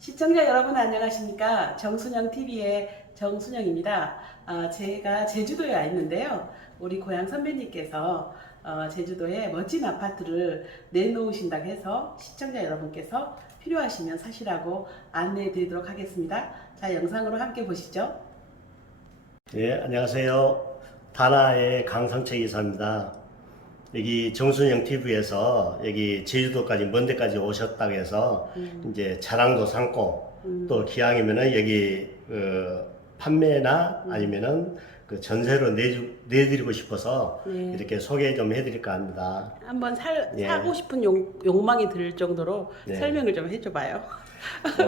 시청자 여러분 안녕하십니까? 정순영 TV의 정순영입니다. 아, 제가 제주도에 와 있는데요. 우리 고향 선배님께서 어, 제주도에 멋진 아파트를 내놓으신다고 해서 시청자 여러분께서 필요하시면 사시라고 안내해 드리도록 하겠습니다. 자, 영상으로 함께 보시죠. 예, 안녕하세요. 다나의 강상채 이사입니다. 여기 정순영 TV에서 여기 제주도까지 먼 데까지 오셨다고 해서 이제 자랑도 삼고 음. 또 기왕이면은 여기 어, 판매나 아니면은 그 전세로 내주, 내드리고 싶어서 네. 이렇게 소개 좀 해드릴까 합니다. 한번 살, 예. 사고 싶은 용, 욕망이 들 정도로 네. 설명을 좀 해줘봐요.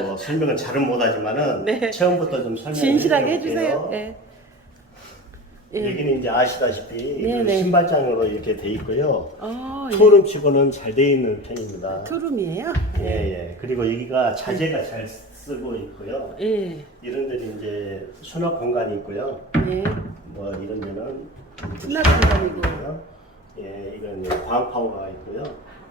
뭐 설명은 잘은 못하지만은 네. 처음부터 좀 설명 진실하게 해주세요. 예. 예. 여기는 이제 아시다시피 네, 그 네. 신발장으로 이렇게 돼 있고요. 어, 예. 투룸 치고는 잘 돼 있는 편입니다. 투룸이에요? 예, 예. 그리고 여기가 자재가 잘 쓰고 있고요. 예. 이런 데는 이제 수납 공간이 있고요. 예. 뭐 이런 데는 수납 공간이고. 있고요. 예, 이건 광파워가 있고요.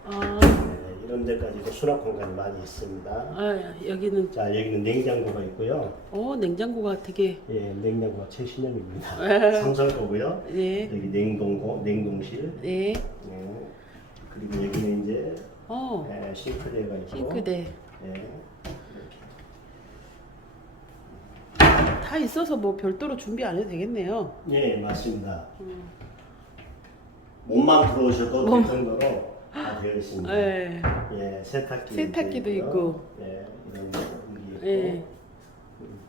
어, 예, 이런 데까지도 수납 공간이 많이 있습니다. 아, 여기는 자, 여기는 냉장고가 있고요. 어 냉장고가 되게 예, 냉장고가 최신형입니다. 에. 삼성 거고요. 예. 여기 냉동고, 냉동실. 예. 예. 그리고 여기는 이제 어 예, 싱크대가 있고. 싱크대 예. 다 있어서 뭐 별도로 준비 안 해도 되겠네요. 예, 맞습니다. 음. 몸만 들어오셔도 몸. 될 정도로 다 되어 있습니다. 예. 예, 세탁기 세탁기도 있고. 예, 이런 물이 있고 예. 음,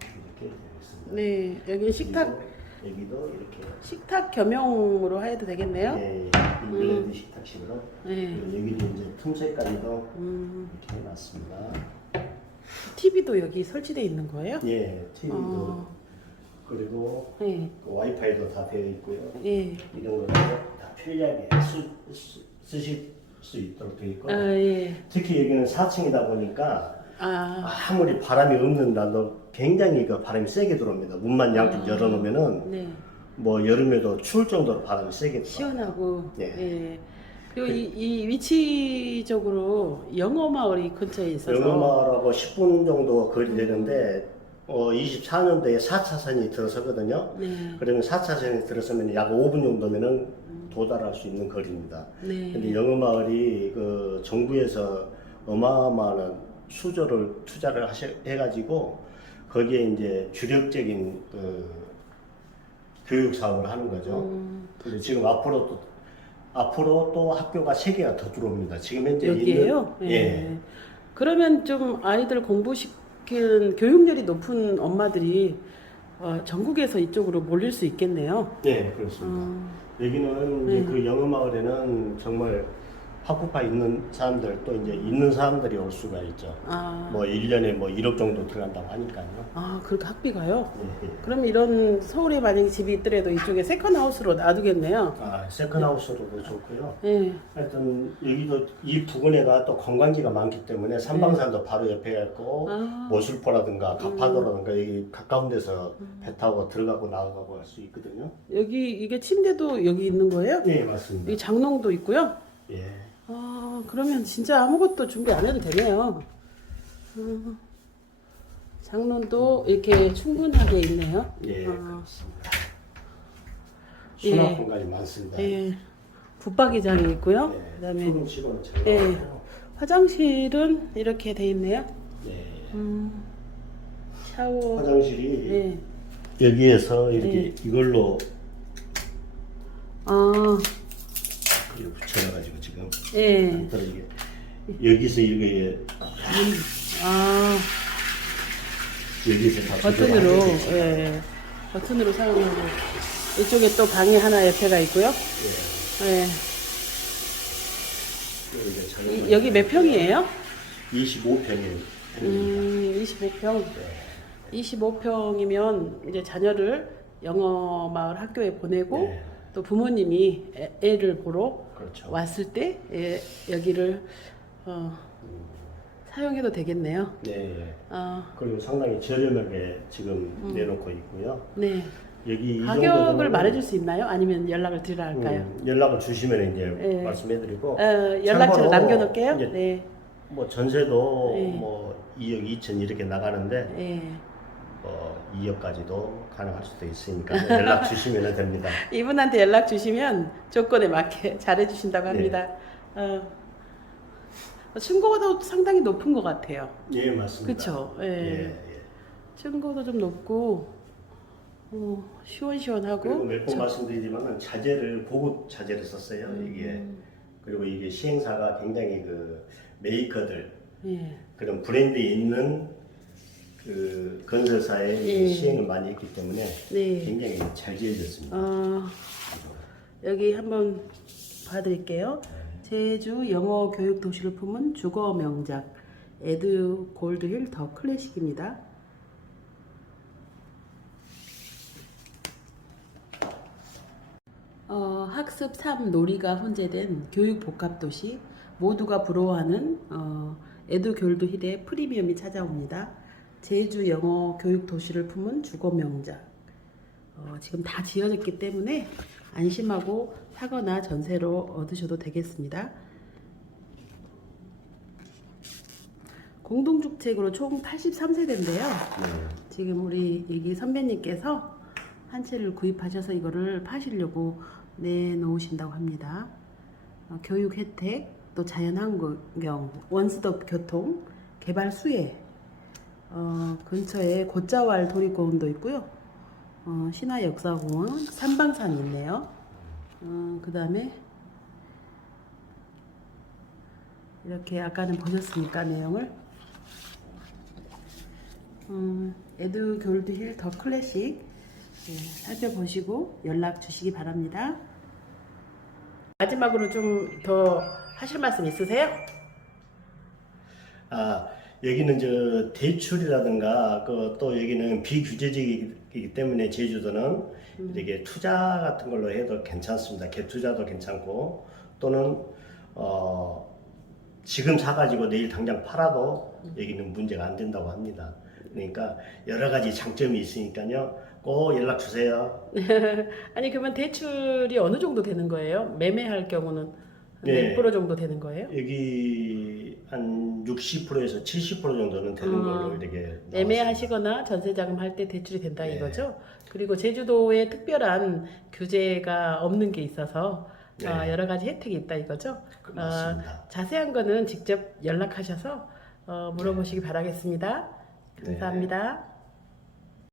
이렇게 되어 있습니다. 네 여기 식탁 그리고 여기도 이렇게 식탁 겸용으로 해도 되겠네요. 예, 예, 잉글랜드 식탁식으로 예. 그리고 여기도 이제 틈새까지도 음, 이렇게 해놨습니다. TV도 여기 설치되어 있는 거예요? 예, TV도 어. 그리고 예. 그 와이파이도 다 되어 있고요. 예. 이런 거를 다 편리하게 쓰, 쓰, 쓰실 수 있도록 되어 있고 아 예. 특히 여기는 4층이다 보니까 아 아무리 바람이 없는 날도 굉장히 그 바람이 세게 들어옵니다. 문만 양쪽 열어놓으면은 네. 뭐 여름에도 추울 정도로 바람이 세게 들어요. 시원하고 예. 예. 그리고 이, 이 위치적으로 영어 마을이 근처에 있어서 영어마을하고 10분 정도 거리 되는데 어, 24년도에 4차선이 들어서거든요. 네. 그러면 4차선이 들어서면 약 5분 정도면은 도달할 수 있는 거리입니다. 네. 근데 영어마을이 그 정부에서 어마어마한 수조를 투자를 하셔, 해가지고 거기에 이제 주력적인 그 교육 사업을 하는 거죠. 음, 근데 지금 앞으로 또 앞으로 또 학교가 세 개가 더 들어옵니다. 지금 현재 여기에요? 있는 예. 그러면 좀 아이들 공부 시 키는 교육열이 높은 엄마들이 어, 전국에서 이쪽으로 몰릴 수 있겠네요. 예, 그렇습니다. 음, 여기는 네. 이제 그 영어 마을에는 정말 학구파 있는 사람들 또 이제 있는 사람들이 올 수가 있죠. 아, 뭐 1년에 뭐 1억 정도 들어간다고 하니까요. 아 그렇게 학비가요? 예, 예. 그럼 이런 서울에 만약에 집이 있더라도 이쪽에 세컨하우스로 놔두겠네요. 아, 세컨하우스로도 좋고요. 예. 하여튼 여기도 이 부근에가 또 관광지가 많기 때문에 삼방산도 바로 옆에 있고 아, 모술포라든가 가파도라든가 여기 가까운 데서 배 타고 들어가고 나가고 할 수 있거든요. 여기 이게 침대도 여기 있는 거예요? 네, 맞습니다. 여기 장롱도 있고요. 예. 아, 그러면 진짜 아무것도 준비 안 해도 되네요. 음, 장롱도 이렇게 충분하게 있네요. 예, 아. 그렇습니다. 수납 예. 공간이 많습니다. 예. 붙박이장이 있고요. 예, 그다음에 잘 예. 화장실은 이렇게 돼 있네요. 예. 음, 샤워. 화장실이 예. 여기에서 이렇게 이걸로 아, 이렇게 붙여놔가지고 지금 예. 안 떨어지게 여기서 이게 아, 여기서 다 버튼으로, 조절하게 돼 있어요. 예. 버튼으로 사용하고. 이쪽에 또 방이 하나 옆에가 있고요. 예. 예. 이- 여기 몇 평이에요? 25평이에요. 음, 25평. 25평이면 이제 자녀를 영어 마을 학교에 보내고 네. 또 부모님이 애, 애를 보러 그렇죠. 왔을 때 예, 여기를 어, 사용해도 되겠네요. 네. 어, 그리고 상당히 저렴하게 지금 내놓고 있고요. 네. 여기 이 음. 가격을 정도면은- 말해줄 수 있나요? 아니면 연락을 드리라 할까요? 음, 연락을 주시면 이제 네. 말씀해드리고 어, 연락처를 참고로 남겨놓을게요. 이제 네. 뭐 전세도 네. 뭐 2억 2천 이렇게 나가는데 예. 어, 2억까지도 가능할 수도 있으니까 연락 주시면 됩니다. 이분한테 연락 주시면 조건에 맞게 잘해 주신다고 합니다. 어, 층고도 상당히 높은 것 같아요. 예 맞습니다. 그쵸? 예. 예, 예. 층고도 좀 높고 어, 시원시원하고 그리고 몇 번 저- 말씀드리지만 자재를 고급 자재를 썼어요. 이게 음, 그리고 이게 시행사가 굉장히 그 메이커들 예. 그런 브랜드 있는 그 건설사에 예. 시행을 많이 했기 때문에 네. 굉장히 잘 지어졌습니다. 어, 여기 한번 봐드릴게요. 제주 영어 교육 도시를 품은 주거 명작 에드 골드힐 더 클래식입니다. 어, 학습 3 놀이가 혼재된 교육 복합 도시 모두가 부러워하는 어, 에드 골드 힐의 프리미엄이 찾아옵니다. 제주 영어 교육 도시를 품은 주거 명작. 어, 지금 다 지어졌기 때문에 안심하고 사거나 전세로 얻으셔도 되겠습니다. 공동주택으로 총 83세대인데요. 네. 지금 우리 여기 선배님께서 한 채를 구입하셔서 이거를 파시려고 내놓으신다고 합니다. 어, 교육 혜택, 또 자연환경, 원스톱 교통, 개발 수혜, 어, 근처에 곶자왈 도립공원도 있고요. 어, 신화역사공원, 삼방산이 있네요. 어, 그 다음에 이렇게 아까는 보셨으니까 내용을 음, 에드 골드 힐 더 클래식 예, 살펴보시고 연락 주시기 바랍니다. 마지막으로 좀 더 하실 말씀 있으세요? 아 여기는 저 대출이라든가 그 또 여기는 비규제적이기 때문에 제주도는 이렇게 투자 같은 걸로 해도 괜찮습니다. 개투자도 괜찮고 또는 어 지금 사가지고 내일 당장 팔아도 여기는 문제가 안 된다고 합니다. 그러니까 여러 가지 장점이 있으니까요. 꼭 연락 주세요. 아니 그러면 대출이 어느 정도 되는 거예요? 매매할 경우는 네. 몇 프로 정도 되는 거예요? 여기 한 60%에서 70% 정도는 되는 음. 걸로 이렇게 나왔습니다. 매매하시거나 전세 자금 할 때 대출이 된다 네. 이거죠. 그리고 제주도에 특별한 규제가 없는 게 있어서 네. 어, 여러 가지 혜택이 있다 이거죠. 그 맞습니다. 어, 자세한 거는 직접 연락하셔서 어, 물어보시기 바라겠습니다. 네. 감사합니다.